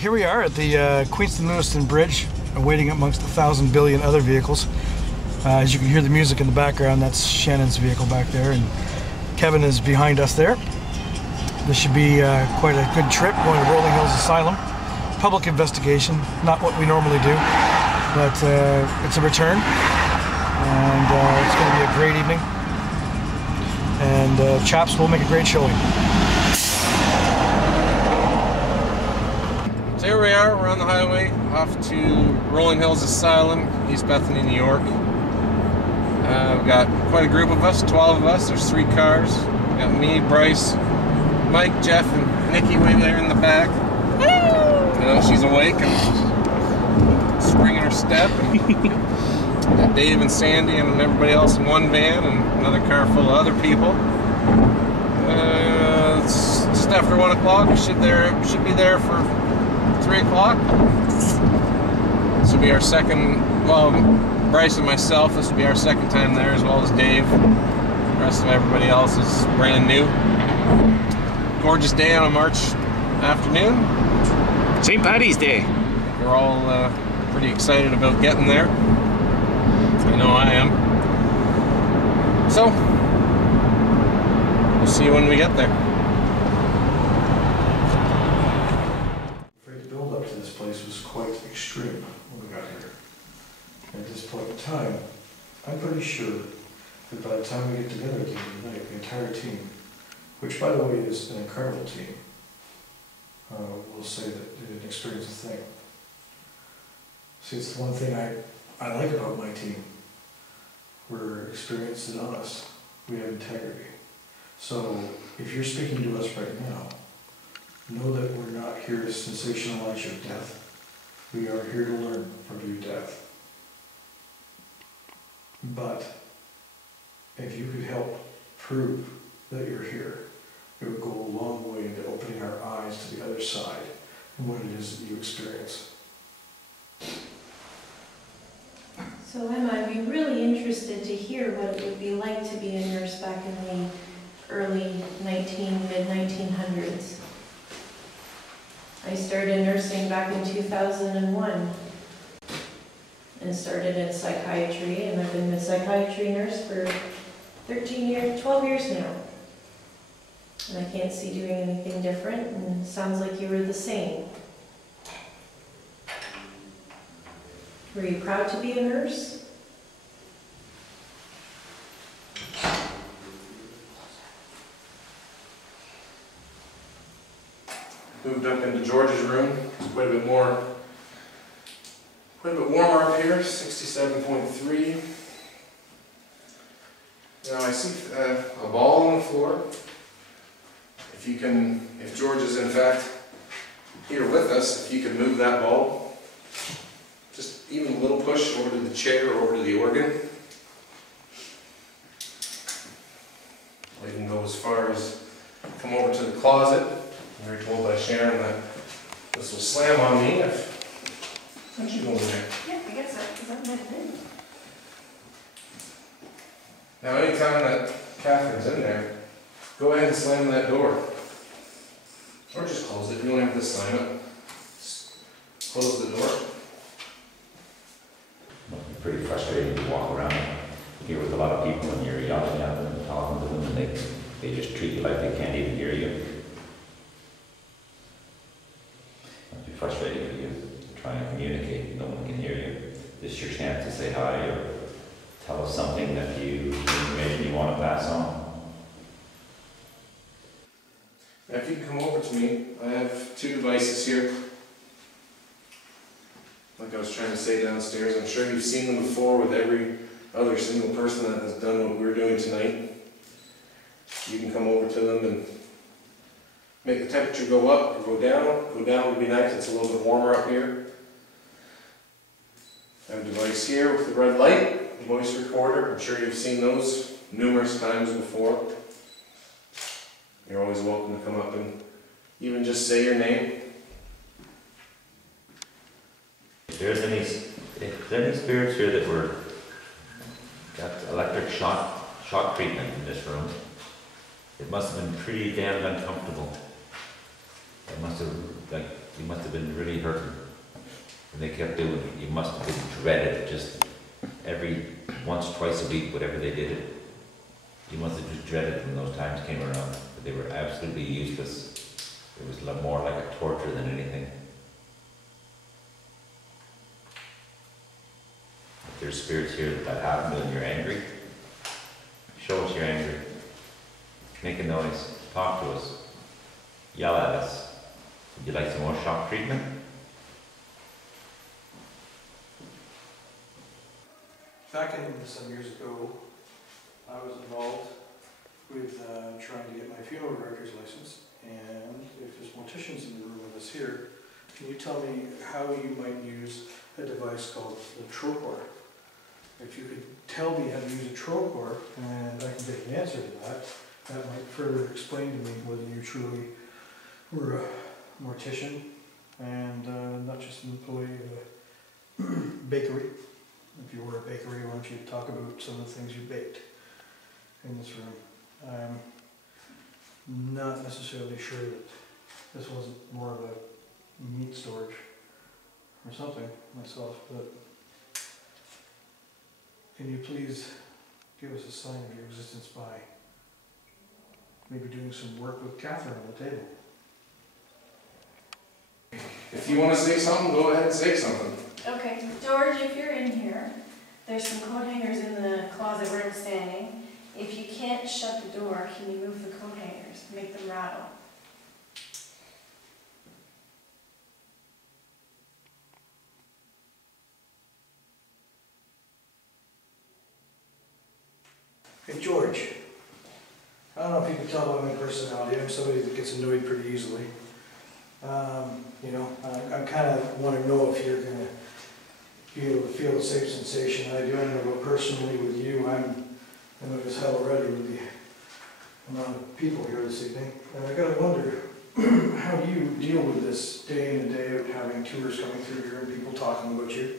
Here we are at the Queenston-Lewiston Bridge, waiting amongst 1,000 billion other vehicles. As you can hear the music in the background, that's Shannon's vehicle back there, and Kevin is behind us there. This should be quite a good trip going to Rolling Hills Asylum. Public investigation, not what we normally do, but it's a return, and it's going to be a great evening. And CHAPS will make a great showing. So here we are, we're on the highway off to Rolling Hills Asylum, East Bethany, New York. We've got quite a group of us, 12 of us. There's 3 cars. We've got me, Bryce, Mike, Jeff, and Nikki way there in the back. You know, she's awake and springing her step. And got Dave and Sandy and everybody else in one van and another car full of other people. It's just after 1 o'clock. We should be there for 3 o'clock. This will be our second, well, Bryce and myself, this will be our second time there, as well as Dave. The rest of everybody else is brand new. Gorgeous day on a March afternoon. St. Paddy's Day. We're all pretty excited about getting there. I know I am. So, we'll see you when we get there. The build up to this place was quite extreme when we got here. At this point in time, I'm pretty sure that by the time we get together at the end of the night, the entire team, which by the way is an incredible team, will say that they didn't experience a thing. See, it's the one thing I like about my team. We're experienced and honest. We have integrity. So if you're speaking to us right now, know that we're not here to sensationalize your death. We are here to learn from your death. But if you could help prove that you're here, it would go a long way into opening our eyes to the other side and what it is that you experience. So Emma, I'd be really interested to hear what it would be like to be a nurse back in the early mid-1900s. I started nursing back in 2001 and started in psychiatry, and I've been a psychiatry nurse for 12 years now. And I can't see doing anything different, and it sounds like you were the same. Were you proud to be a nurse? Moved up into George's room. It's quite a bit warmer up here, 67.3. Now I see a ball on the floor. If George is in fact here with us, if you could move that ball, just even a little push over to the chair or over to the organ. Or you can go as far as come over to the closet. We were told by Sharon that this will slam on me if... Why don't you go in there? Yeah, I guess so, because I'm not in. Now anytime that Catherine's in there, go ahead and slam that door. Or just close it, you don't have to slam it. Just close the door. It's pretty frustrating to walk around here with a lot of people and you're yelling at them and talking to them and they just treat you like they can't even hear you. It'd be frustrating for you to try and communicate, no one can hear you. This is your chance to say hi or tell us something that information you want to pass on. Now if you can come over to me, I have 2 devices here. Like I was trying to say downstairs, I'm sure you've seen them before with every other single person that has done what we're doing tonight. You can come over to them and make the temperature go up or go down. Go down would be nice, it's a little bit warmer up here. I have a device here with the red light, a voice recorder. I'm sure you've seen those numerous times before. You're always welcome to come up and even just say your name. If there's any spirits here that got electric shock treatment in this room, it must have been pretty damn uncomfortable. It must have, you must have been really really hurt him. And they kept doing it. You must have been dreaded, just every once, twice a week, whatever they did it. You must have just dreaded when those times came around. But they were absolutely useless. It was a lot more like a torture than anything. If there's spirits here that happened and you're angry, show us you're angry. Make a noise. Talk to us. Yell at us. Would you like some more shock treatment? Back in some years ago, I was involved with trying to get my funeral director's license, and if there's morticians in the room with us here, can you tell me how you might use a device called the trochor? If you could tell me how to use a trochor, and I can get an answer to that, that might further explain to me whether you truly were a mortician and not just an employee of a bakery. If you were a bakery, why don't you talk about some of the things you baked in this room? I'm not necessarily sure that this wasn't more of a meat storage or something myself, but can you please give us a sign of your existence by maybe doing some work with Catherine on the table? If you want to say something, go ahead and say something. Okay, George, if you're in here, there's some coat hangers in the closet where I'm standing. If you can't shut the door, can you move the coat hangers, make them rattle? Hey George, I don't know if you can tell by my personality, I'm somebody that gets annoyed pretty easily. You know, I kind of want to know if you're going to be able to feel the same sensation I do. I don't know about personally with you, I'm annoyed as hell already with the amount of people here this evening. And I got to wonder, how do you deal with this day in and day out, having tours coming through here and people talking about you?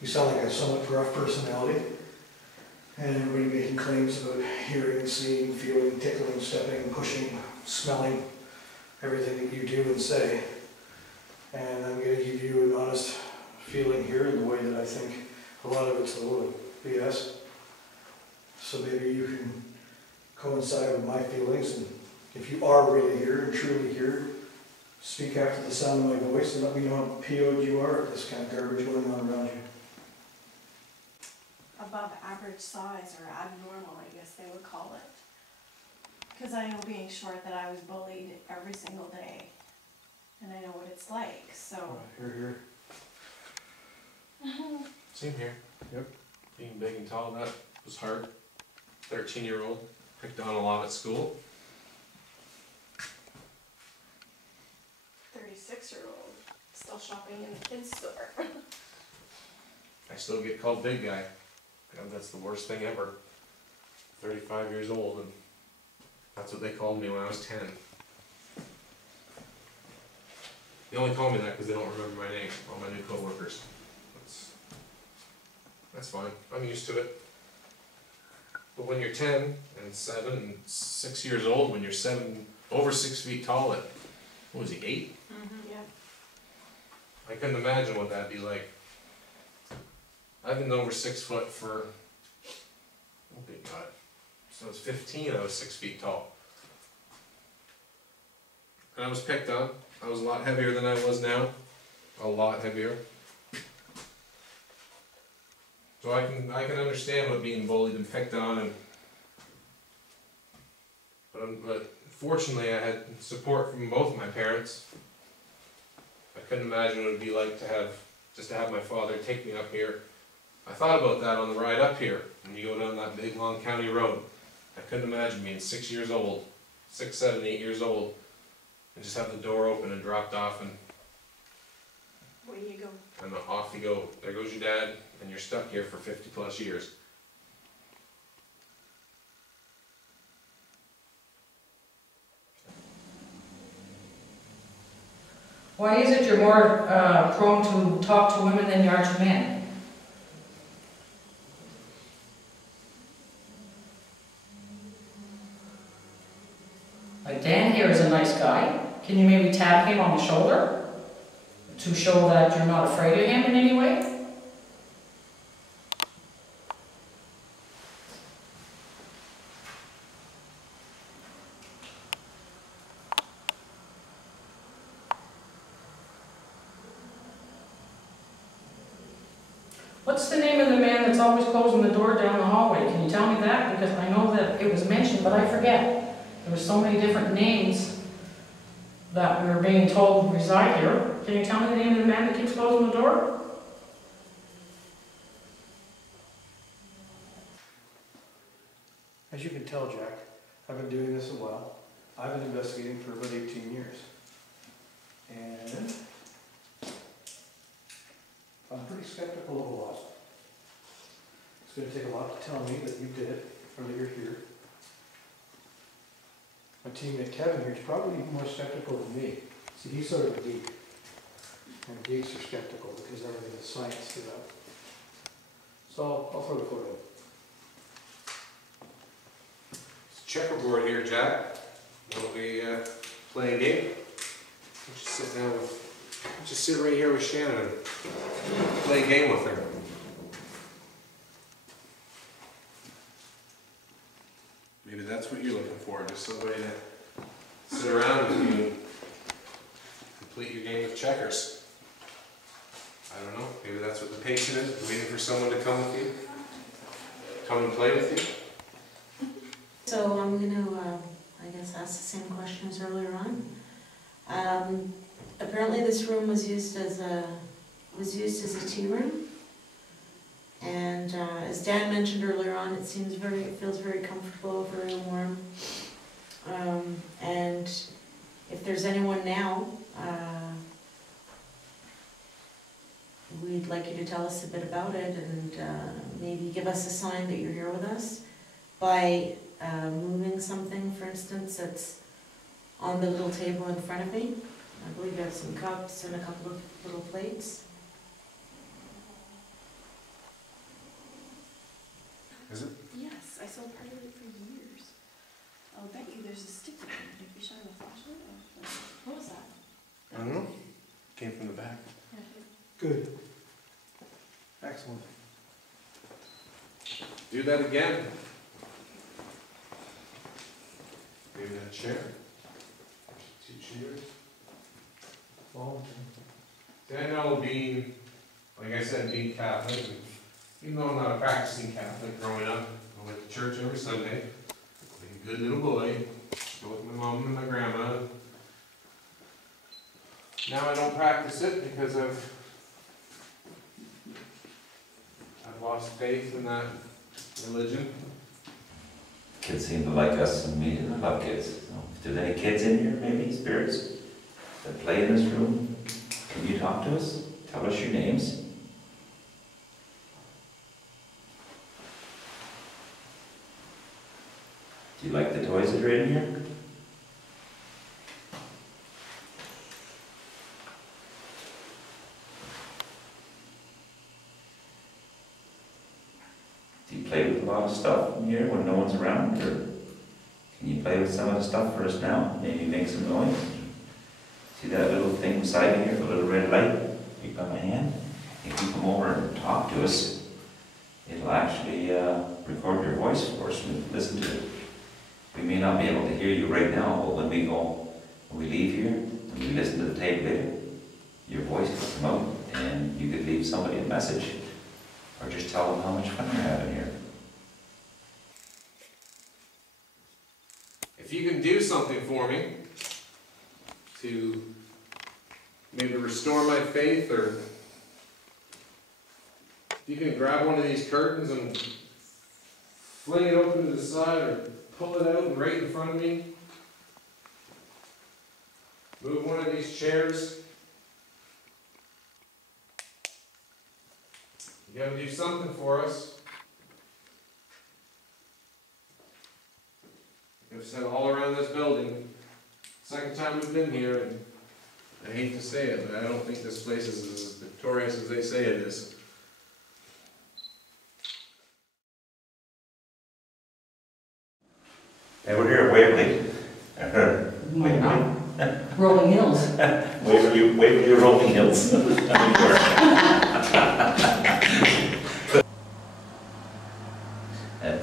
You sound like a somewhat rough personality. And everybody making claims about hearing, seeing, feeling, tickling, stepping, pushing, smelling, everything that you do and say. And I'm going to give you an honest feeling here in the way that I think a lot of it's a little BS. So maybe you can coincide with my feelings, and if you are really here and truly here, speak after the sound of my voice and let me know how PO'd you are at this kind of garbage going on around you. Above average size, or abnormal, I guess they would call it. Because I know being short that I was bullied every single day. And I know what it's like, so. Here. Same here. Yep. Being big and tall, that was hard. 13-year-old, picked on a lot at school. 36-year-old, still shopping in the kids' store. I still get called big guy. God, that's the worst thing ever. 35 years old, and that's what they called me when I was 10. They only call me that because they don't remember my name, all my new coworkers. That's fine. I'm used to it. But when you're 10 and 7 and 6 years old, when you're over 6 feet tall at, what was he, 8? Mm-hmm. Yeah. I couldn't imagine what that'd be like. I've been over 6 foot for, oh good God, so I was 15, I was 6 feet tall. And I was picked on. I was a lot heavier than I was now. A lot heavier. So I can understand what being bullied and picked on, but fortunately I had support from both my parents. I couldn't imagine what it would be like to have my father take me up here. I thought about that on the ride up here, when you go down that big long county road. I couldn't imagine being 6 years old, 6, 7, 8 years old, and just have the door open and dropped off, and Where you go? and off you go. There goes your dad, and you're stuck here for 50 plus years. Why is it you're more prone to talk to women than you are to men? Like Dan here is a nice guy. Can you maybe tap him on the shoulder? to show that you're not afraid of him in any way? What's the name of the man that's always closing the door down the hallway? Can you tell me that? Because I know that it was mentioned, but I forget. There were so many different names that we were being told reside here. Can you tell me the name of the man that keeps closing the door? As you can tell, Jack, I've been doing this a while. I've been investigating for about 18 years. And I'm pretty skeptical of a lot. It's going to take a lot to tell me that you did it, or that you're here. My teammate Kevin here is probably even more skeptical than me. See, he's sort of a geek. And geeks are skeptical because everything is science to them. So I'll throw the quote in. Checkerboard here, Jack. Why don't we play a game? Why don't you sit right here with Shannon and play a game with her. Maybe that's what you're looking for, just somebody to sit around with you and complete your game of checkers. I don't know, maybe that's what the patient is, waiting for someone to come with you, come and play with you. So I'm going to, I guess, ask the same question as earlier on. Apparently this room was used as a tea room, and as Dan mentioned earlier on, it feels very comfortable, very warm. And if there's anyone now, we'd like you to tell us a bit about it, and maybe give us a sign that you're here with us by moving something, for instance, that's on the little table in front of me. I believe you have some cups and a couple of little plates. Is it? Yes, I sold part of it for years. I'll bet you there's a stick in it if you shine a flashlight. What was that? I don't know. Came from the back. Yeah. Good. Excellent. Do that again. Maybe that chair. 2 chairs. Well, See, I know being, like I said, being Catholic, and even though I'm not a practicing Catholic growing up, I went to church every Sunday, like a good little boy, go with my mom and my grandma. Now I don't practice it because I've lost faith in that religion. Kids seem to like us, and we love kids. So if there's any kids in here, maybe spirits, that play in this room, can you talk to us? Tell us your names. Do you like the toys that are in here? Do you play with a lot of stuff in here when no one's around? Or can you play with some of the stuff for us now? Maybe make some noise? See that little thing beside me here, the little red light? Pick up my hand. If you come over and talk to us, it'll actually record your voice for us and listen to it. We may not be able to hear you right now, but when we leave here, and we listen to the tape later, your voice will come out and you could leave somebody a message or just tell them how much fun you're having here. If you can do something for me to maybe restore my faith, or if you can grab one of these curtains and fling it open to the side, or pull it out right in front of me, move one of these chairs. You gotta do something for us. I've said all around this building, second time we've been here, and I hate to say it, but I don't think this place is as victorious as they say it is. Hey, we're here at Waverly. No, you're not. Rolling Hills. Waverly Rolling Hills. And